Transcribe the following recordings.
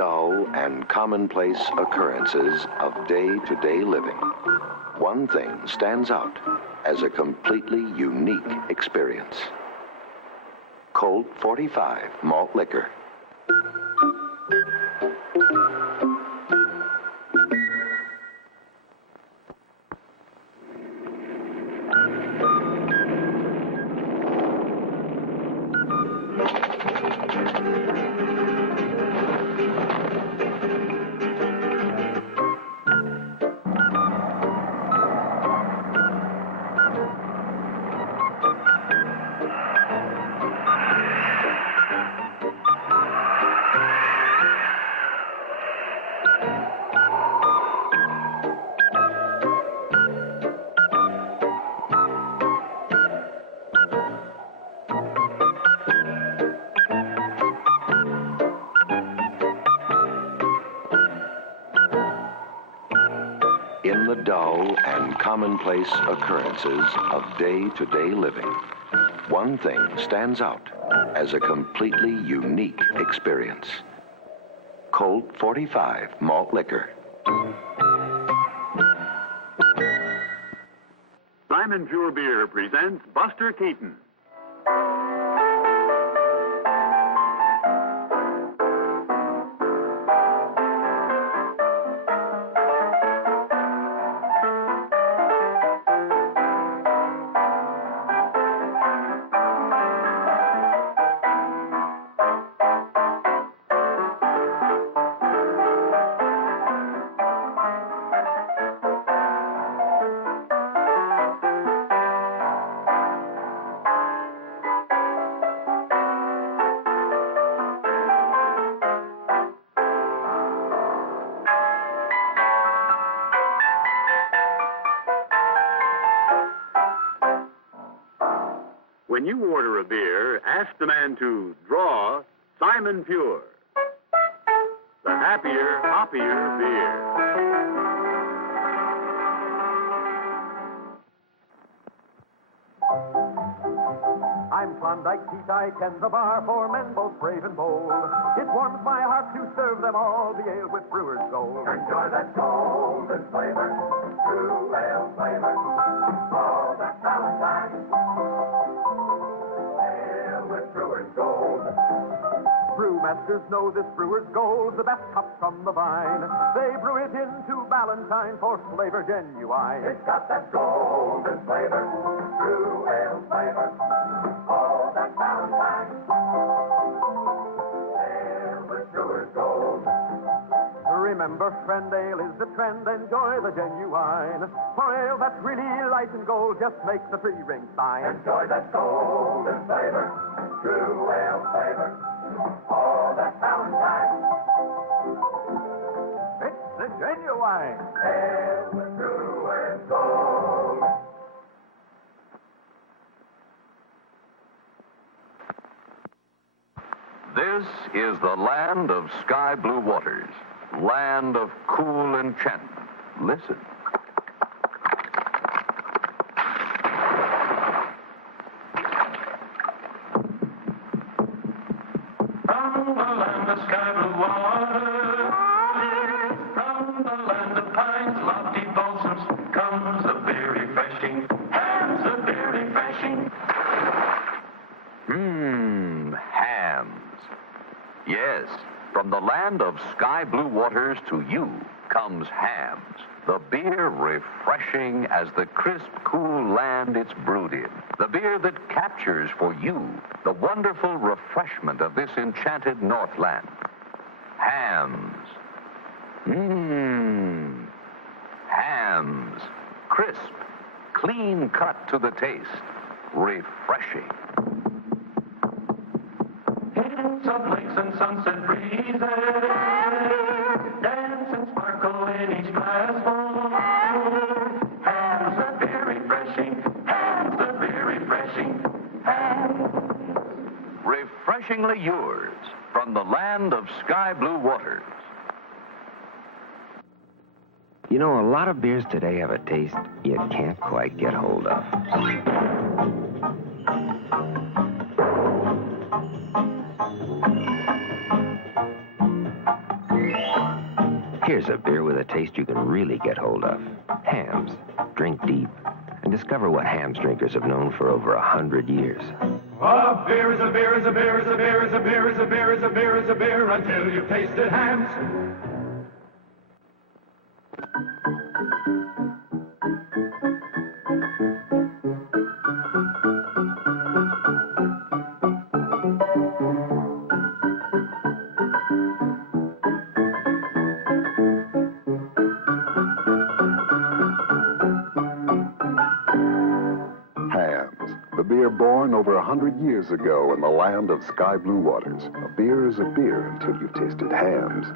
dull and commonplace occurrences of day-to-day living, one thing stands out as a completely unique experience. Colt 45 malt liquor. In the dull and commonplace occurrences of day-to-day living, one thing stands out as a completely unique experience. Colt 45 malt liquor. Simon Pure Beer presents Buster Keaton. When you order a beer, ask the man to draw Simon Pure. The happier, hoppier beer. I'm Klondike Pete, I tend the bar for men both brave and bold. It warms my heart to serve them all the ale with Brewer's Gold. Enjoy that golden flavor, true ale flavor. Oh, that Valentine. Ale with Brewer's Gold. Brewmasters know this Brewer's Gold, the best hop from the vine. They brew it into Valentine for flavor genuine. It's got that golden flavor, true ale flavor. Oh, that Valentine. Ale with Brewer's Gold. Remember, friend, ale is the trend. Enjoy the genuine. For ale that's really light and gold, just make the three-ring sign. Enjoy that golden flavor, true ale flavor. Oh, that Valentine. It's the genuine. Ale with Brewer's Gold. This is the land of sky blue waters, land of cool enchantment. Listen. From the land of sky blue waters, from the land of pines, lofty balsams, comes a very refreshing, hams a very refreshing. Hams. Yes, from the land of sky blue waters to you comes Hams, the beer refreshing as the crisp, cool land it's brewed in. The beer that captures for you the wonderful refreshment of this enchanted Northland. Hams. Hams. Crisp, clean cut to the taste. Refreshing. Hints of lakes and sunset breezes, dance and sparkle in each glassful. Hams are very refreshing, hams are very refreshing, hams. Refreshingly yours from the land of sky blue waters. You know, a lot of beers today have a taste you can't quite get hold of. Here's a beer with a taste you can really get hold of. Hamm's. Drink deep and discover what Hamm's drinkers have known for over 100 years. A beer is a beer is a beer is a beer is a beer is a beer is a beer is a beer until you've tasted Hamm's. Hamm's, the beer born over 100 years ago in the land of sky blue waters. A beer is a beer until you've tasted Hamm's.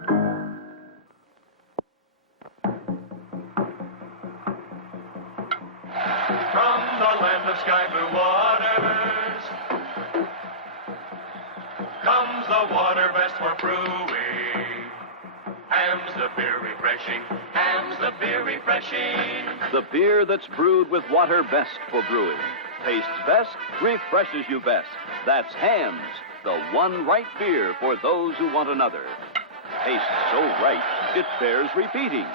From the land of sky blue waters comes the water best for brewing. Hamm's the beer refreshing. Hamm's the beer refreshing. The beer that's brewed with water best for brewing. Tastes best, refreshes you best. That's Hamm's, the one right beer for those who want another. Tastes so right, it bears repeating.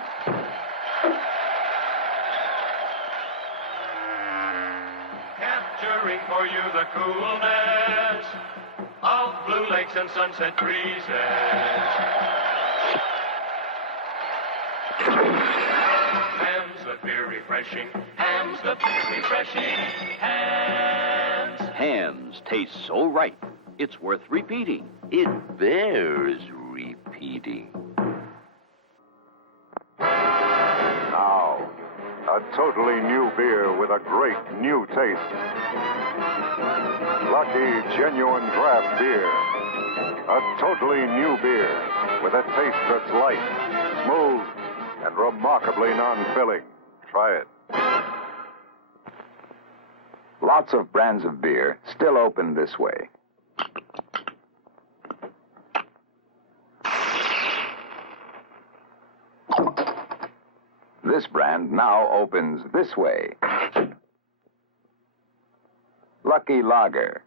Capturing for you the coolness of blue lakes and sunset breezes. Hamm's the beer refreshing. Hamm's the beer refreshing. Hamm's. Hamm's tastes so right, it's worth repeating. It bears repeating. Now, a totally new beer with a great new taste. Lucky Genuine Draft Beer. A totally new beer with a taste that's light, smooth, and remarkably non-filling. Try it. Lots of brands of beer still open this way. This brand now opens this way. Lucky Lager.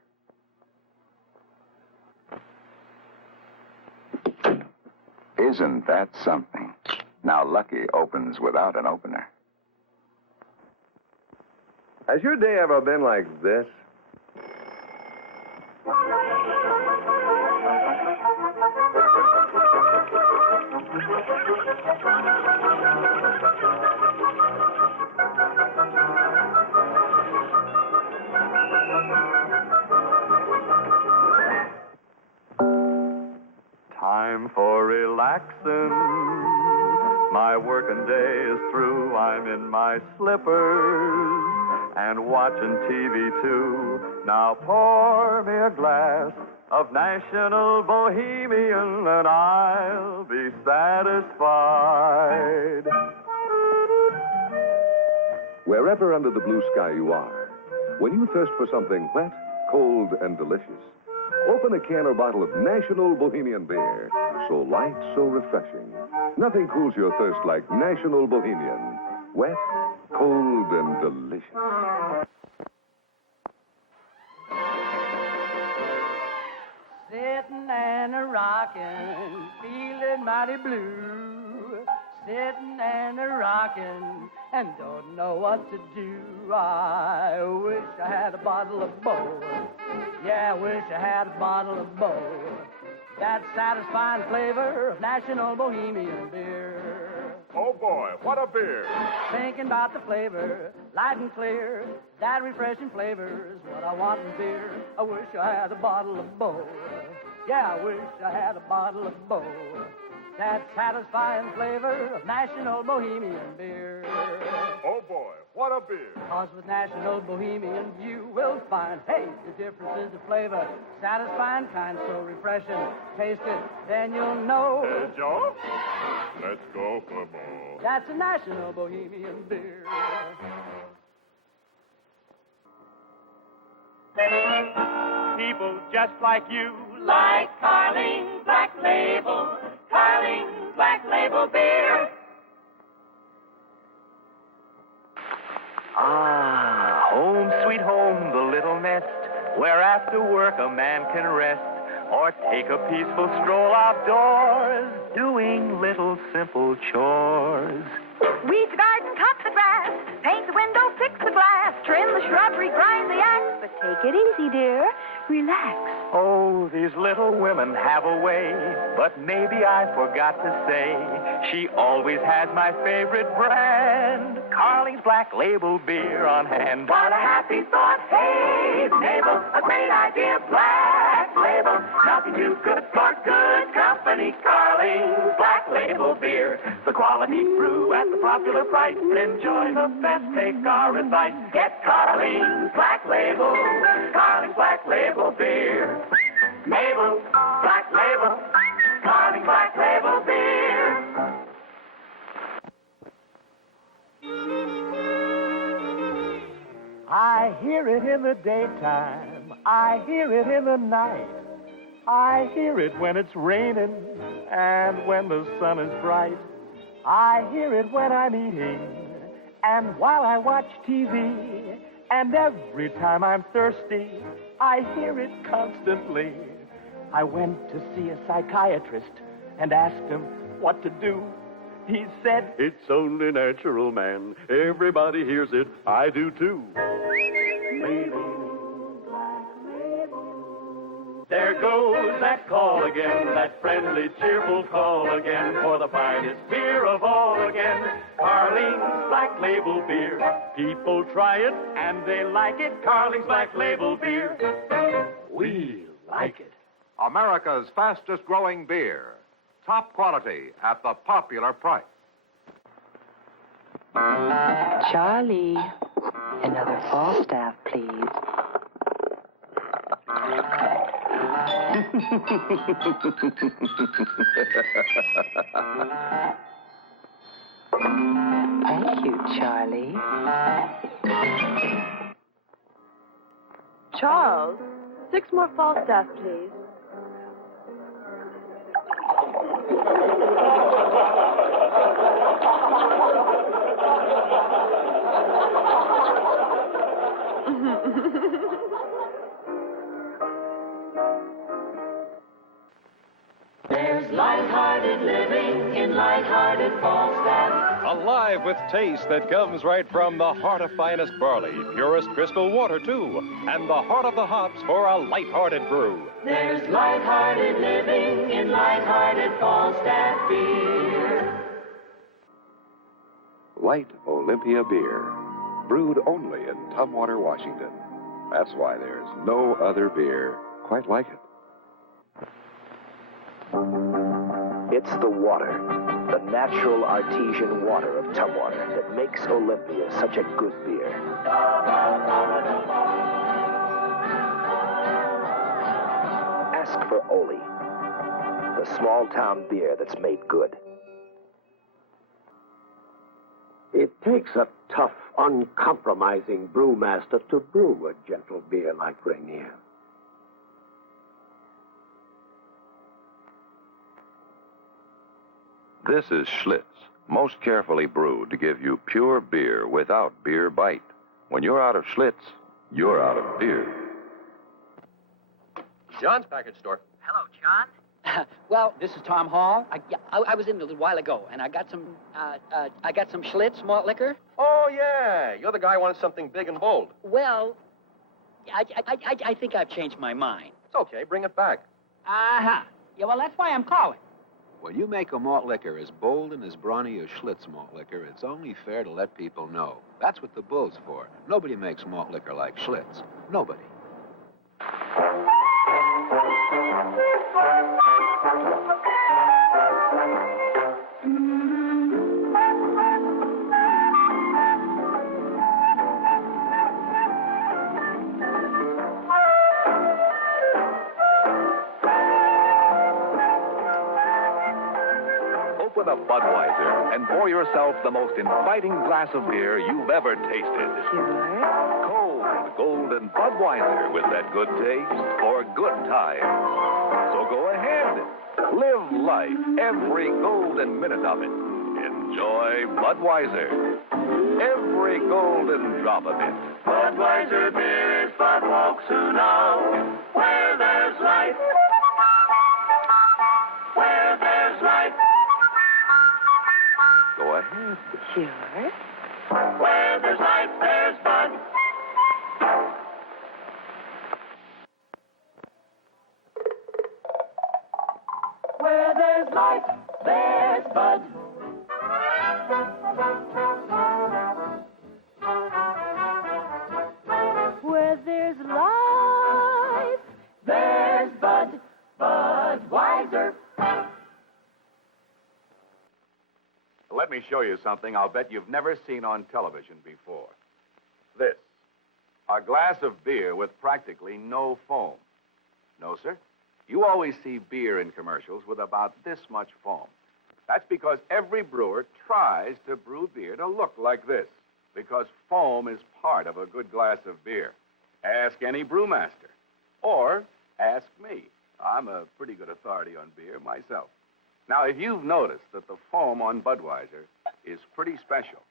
Isn't that something? Now Lucky opens without an opener. Has your day ever been like this? Time for relaxing. My working day is through. I'm in my slippers and watching TV too. Now pour me a glass of National Bohemian and I'll be satisfied. Wherever under the blue sky you are, when you thirst for something wet, cold, and delicious, open a can or bottle of National Bohemian beer. So light, so refreshing. Nothing cools your thirst like National Bohemian. Wet, cold, and delicious. Sitting and a-rockin', feeling mighty blue. Sitting and a-rockin', and don't know what to do. I wish I had a bottle of Bow. Yeah, I wish I had a bottle of Bow. That satisfying flavor of National Bohemian beer. Oh boy, what a beer! Thinking about the flavor, light and clear. That refreshing flavor's what I want in beer. I wish I had a bottle of Bow. Yeah, I wish I had a bottle of Bow. That satisfying flavor of National Bohemian beer. Oh boy, what a beer! Cause with National Bohemian you will find, hey, the difference is the flavor. Satisfying kind, so refreshing. Taste it, then you'll know. Hey, Joe, let's go for more. That's a National Bohemian beer. People just like you, Like Carling Black Label. Carling Black Label beer. Ah, home sweet home, the little nest, where after work a man can rest or take a peaceful stroll outdoors, doing little simple chores. Weed the garden, cut the grass, paint the window, fix the glass, trim the shrubbery, grind the axe. But take it easy, dear. Relax. Oh, these little women have a way, but maybe I forgot to say, she always has my favorite brand, Carling's Black Label beer on hand. What a happy thought. Hey, Mabel, a great idea. Black Label, nothing too good for good company. Carling's Black Label beer, the quality brew at the popular price. Enjoy the best, take our advice. Get Carling's Black Label, Carling's Black Label beer. Mabel, Black Label, Carling's Black Label beer. I hear it in the daytime, I hear it in the night, I hear it when it's raining and when the sun is bright. I hear it when I'm eating and while I watch TV, and every time I'm thirsty, I hear it constantly. I went to see a psychiatrist and asked him what to do. He said, It's only natural, man. Everybody hears it. I do too. there goes that call again, that friendly, cheerful call again, for the finest beer of all again, Carling's Black Label beer. People try it and they like it, Carling's Black Label beer. We like it. America's fastest growing beer. Top quality at the popular price. Charlie, another Falstaff, please. Thank you, Charlie. Charles, 6 more Falstaff, please. There's light-hearted living in light-hearted Falstaff. Alive with taste that comes right from the heart of finest barley, purest crystal water, too, and the heart of the hops for a light-hearted brew. There's light-hearted living in light-hearted Falstaff beer. Light Olympia beer, brewed only in Tumwater, Washington. That's why there's no other beer quite like it. It's the water, the natural artesian water of Tumwater that makes Olympia such a good beer. Ask for Oli, the small-town beer that's made good. It takes a tough, uncompromising brewmaster to brew a gentle beer like Rainier. This is Schlitz, most carefully brewed to give you pure beer without beer bite. When you're out of Schlitz, you're out of beer. John's package store. Hello, John. Well, this is Tom Hall. I was in a little while ago, and I got some Schlitz malt liquor. Oh, yeah. You're the guy who wanted something big and bold. Well, I think I've changed my mind. It's okay. Bring it back. Uh-huh. Yeah, well, that's why I'm calling. When you make a malt liquor as bold and as brawny as Schlitz malt liquor, it's only fair to let people know. That's what the bull's for. Nobody makes malt liquor like Schlitz. Nobody. Open a Budweiser and pour yourself the most inviting glass of beer you've ever tasted. Cold, golden Budweiser with that good taste for good times. So go ahead. Live life, every golden minute of it. Enjoy Budweiser. Every golden drop of it. Budweiser beer is for folks who know where there's life. Sure. Where there's life, there's Bud. Where there's life, there's Bud. Where there's life, there's Bud. Budweiser. Let me show you something I'll bet you've never seen on television before. This. A glass of beer with practically no foam. No, sir. You always see beer in commercials with about this much foam. That's because every brewer tries to brew beer to look like this, because foam is part of a good glass of beer. Ask any brewmaster. Or ask me. I'm a pretty good authority on beer myself. Now, if you've noticed that the foam on Budweiser is pretty special,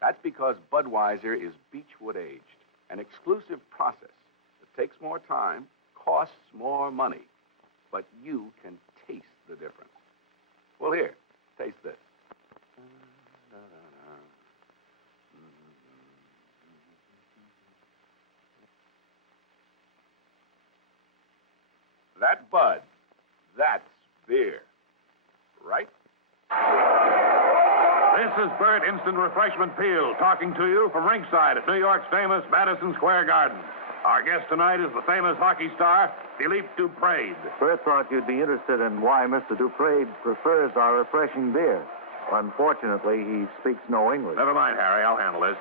that's because Budweiser is Beechwood aged, an exclusive process that takes more time, costs more money, but you can taste the difference. Well, here, taste this. That Bud, that's beer. Right? This is Bert Instant Refreshment Peel talking to you from ringside at New York's famous Madison Square Garden. Our guest tonight is the famous hockey star, Philippe Duprade. Bert thought you'd be interested in why Mr. Duprade prefers our refreshing beer. Unfortunately, he speaks no English. Never mind, Harry. I'll handle this.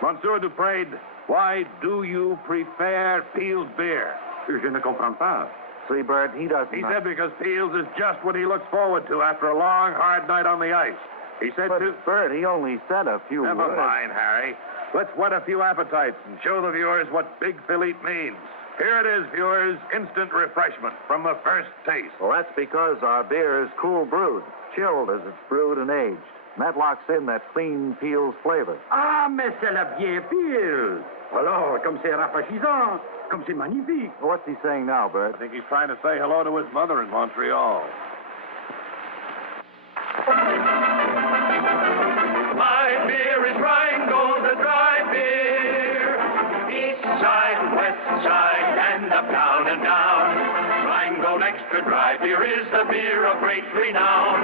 Monsieur Duprade, why do you prefer Peel's beer? Je ne comprends pas. See, Bert, he doesn't... He said because Peel's is just what he looks forward to after a long, hard night on the ice. He said to... Bert, he only said a few words. Never mind, Harry. Let's whet a few appetites and show the viewers what Big Philippe means. Here it is, viewers, instant refreshment from the first taste. Well, that's because our beer is cool brewed, chilled as it's brewed and aged. And that locks in that clean Peel's flavor. Ah, mais c'est la bien Peel's. Alors, comme c'est rafraîchissant, comme c'est magnifique. What's he saying now, Bert? I think he's trying to say hello to his mother in Montreal. My beer is Rheingold, the dry beer. East side, west side, and up, down, and down. Rheingold Extra Dry Beer is the beer of great renown.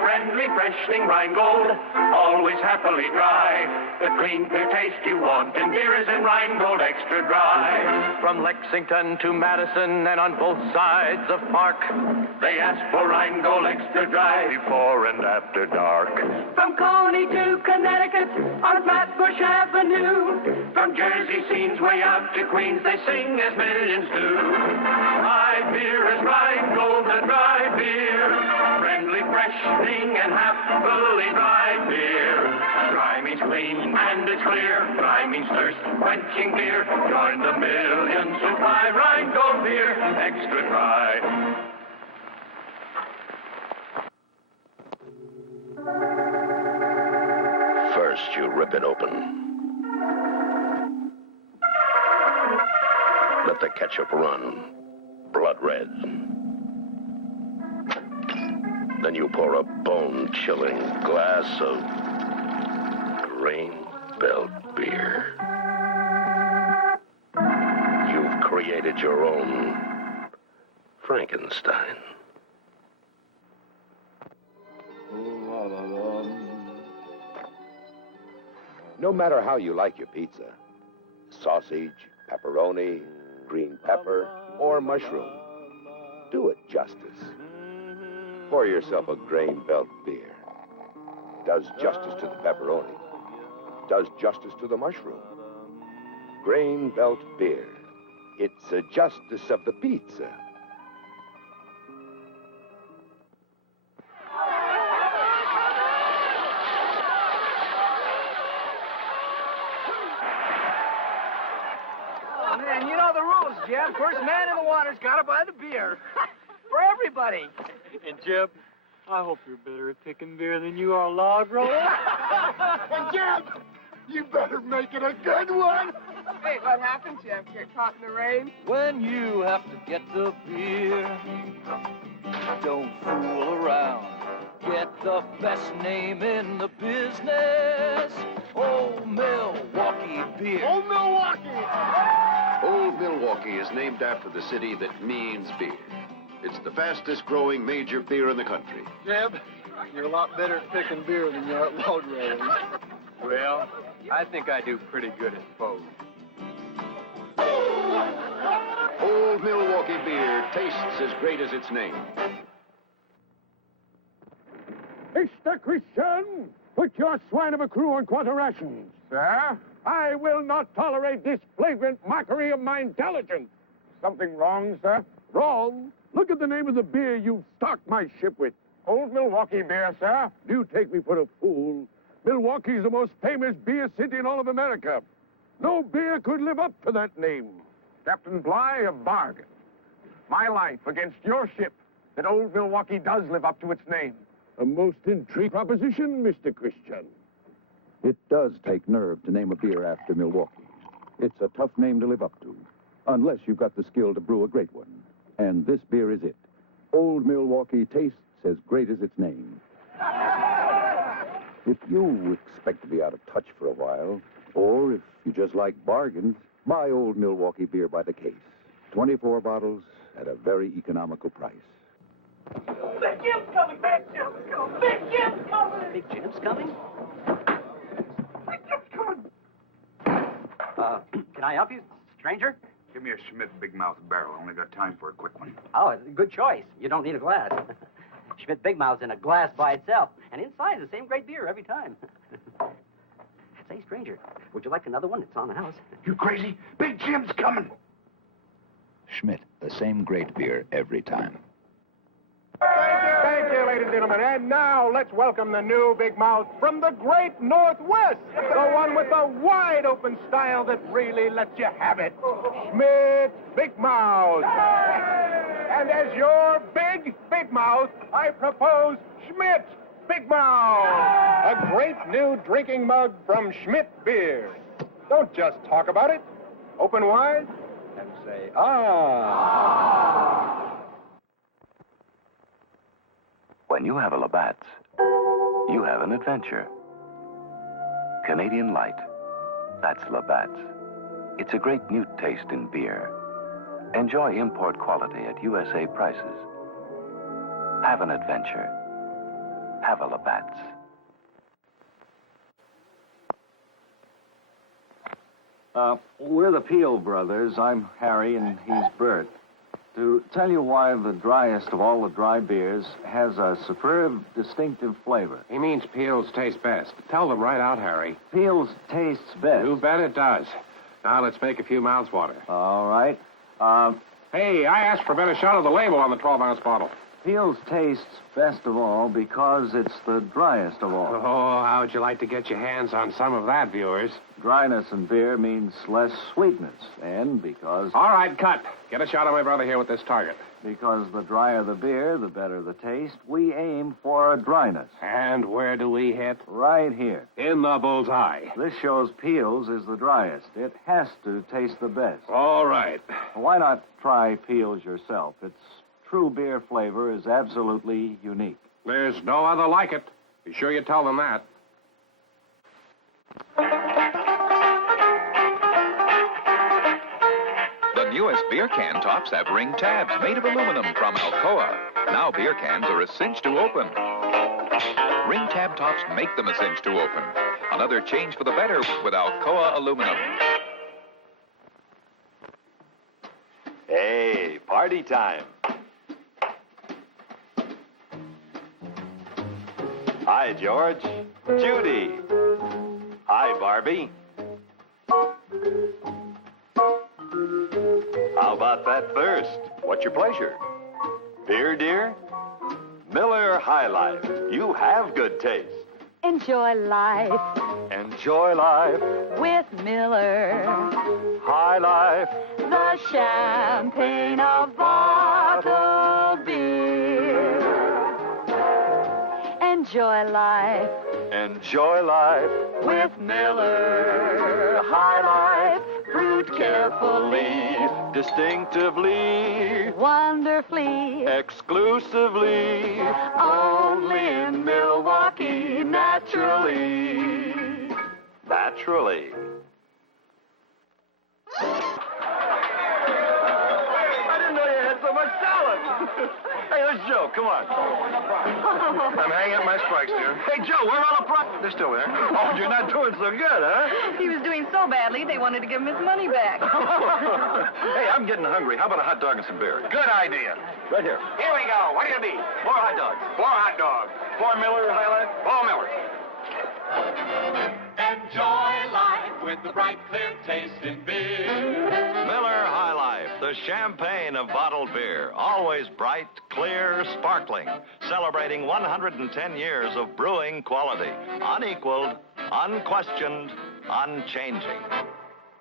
Friendly, freshening Rheingold, always happily dry. The clean, clear taste you want in beer is in Rheingold Extra Dry. From Lexington to Madison and on both sides of Park, they ask for Rheingold Extra Dry before and after dark. From Coney to Connecticut on Flatbush Avenue. From Jersey scenes way out to Queens, they sing as millions do. My beer is Rheingold, the dry beer. Friendly, freshening, and happily dry beer. Dry means clean and it's clear. Dry means thirst-quenching beer. Join the millions who buy Rheingold beer extra dry. First, you rip it open. Let the ketchup run, blood red. Then you pour a bone-chilling glass of Grain Belt beer. You've created your own Frankenstein. No matter how you like your pizza, sausage, pepperoni, green pepper, or mushroom, do it justice. Pour yourself a Grain Belt beer. Does justice to the pepperoni. Does justice to the mushroom. Grain Belt beer. It's a justice of the pizza. Oh, man, you know the rules, Jeb. First man in the water's got to buy the beer. For everybody. And, Jeb, I hope you're better at picking beer than you are log rolling. And, Jeb, you better make it a good one. Wait, what happened, Jeb? Get caught in the rain? When you have to get the beer, don't fool around. get the best name in the business. Old Milwaukee beer. Old Milwaukee! Old Milwaukee is named after the city that means beer. It's the fastest growing major beer in the country. Jeb, you're a lot better at picking beer than you are at log rolling. Well, I think I do pretty good at both. Old Milwaukee beer tastes as great as its name. Mr. Christian, put your swine of a crew on quarter rations. Sir? I will not tolerate this flagrant mockery of my intelligence. Something wrong, sir? Wrong? Look at the name of the beer you've stocked my ship with. Old Milwaukee beer, sir. Do you take me for a fool? Milwaukee's the most famous beer city in all of America. No beer could live up to that name. Captain Bligh, a bargain. My life against your ship that Old Milwaukee does live up to its name. A most intriguing proposition, Mr. Christian. It does take nerve to name a beer after Milwaukee. It's a tough name to live up to, unless you've got the skill to brew a great one. And this beer is it. Old Milwaukee tastes as great as its name. If you expect to be out of touch for a while, or if you just like bargains, buy Old Milwaukee beer by the case. 24 bottles at a very economical price. Big Jim's coming! Big Jim's coming! Big Jim's coming! Big Jim's coming? Big Jim's coming! Can I help you, stranger? Give me a Schmidt Big Mouth barrel. Only got time for a quick one. Oh, good choice. You don't need a glass. Schmidt Big Mouth's in a glass by itself, and inside the same great beer every time. Say, stranger, would you like another one? It's on the house. You crazy? Big Jim's coming! Schmidt, the same great beer every time. Thank you, ladies and gentlemen. And now let's welcome the new Big Mouth from the great Northwest. The one with the wide open style that really lets you have it. Schmidt Big Mouth. And as your Big Mouth, I propose Schmidt Big Mouth. A great new drinking mug from Schmidt Beer. Don't just talk about it. Open wide and say, ah. When you have a Labatt's, you have an adventure. Canadian Light. That's Labatt's. It's a great new taste in beer. Enjoy import quality at USA prices. Have an adventure. Have a Labatt's. We're the Peel brothers. I'm Harry and he's Bert. To tell you why the driest of all the dry beers has a superb, distinctive flavor. He means Peel's taste best. Tell them right out, Harry. Peel's tastes best. You bet it does. Now let's make a few mouths water. All right. Hey, I asked for a better shot of the label on the 12-ounce bottle. Peel's tastes best of all because it's the driest of all. Oh, how would you like to get your hands on some of that, viewers? Dryness in beer means less sweetness, and because... All right, cut. Get a shot of my brother here with this target. Because the drier the beer, the better the taste, we aim for a dryness. And where do we hit? Right here. In the bullseye. This shows Peel's is the driest. It has to taste the best. All right. Why not try Peel's yourself? Its true beer flavor is absolutely unique. There's no other like it. Be sure you tell them that. The newest beer can tops have ring tabs made of aluminum from Alcoa. Now beer cans are a cinch to open. Ring tab tops make them a cinch to open. Another change for the better with Alcoa aluminum. Hey, party time. Hi, George. Judy. Hi, Barbie. How about that thirst? What's your pleasure? Beer, dear? Miller High Life. You have good taste. Enjoy life Enjoy life. with Miller. High Life. The champagne of bottled beer. Enjoy life Enjoy life with Miller High Life, brewed carefully, distinctively, wonderfully, exclusively, only in Milwaukee, naturally. Naturally. I didn't know you had so much talent. Hey, there's Joe. Come on. I'm hanging up my spikes, dear. Hey, Joe, where are all the prizes? They're still there. Oh, you're not doing so good, huh? He was doing so badly, they wanted to give him his money back. Hey, I'm getting hungry. How about a hot dog and some beer? Good idea. Right here. Here we go. What do you need? 4 hot dogs. 4 hot dogs. 4 Miller High Life? 4 Miller. Enjoy life with the bright, clear taste in beer. Miller High Life, the champagne of bottled beer. Always bright, clear, sparkling. Celebrating 110 years of brewing quality. Unequaled, unquestioned, unchanging.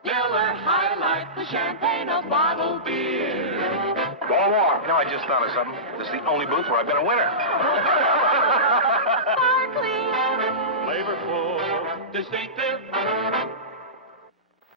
Miller High Life, the champagne of bottled beer. One more. No, I just thought of something. This is the only booth where I've been a winner. Flavorful, distinctive,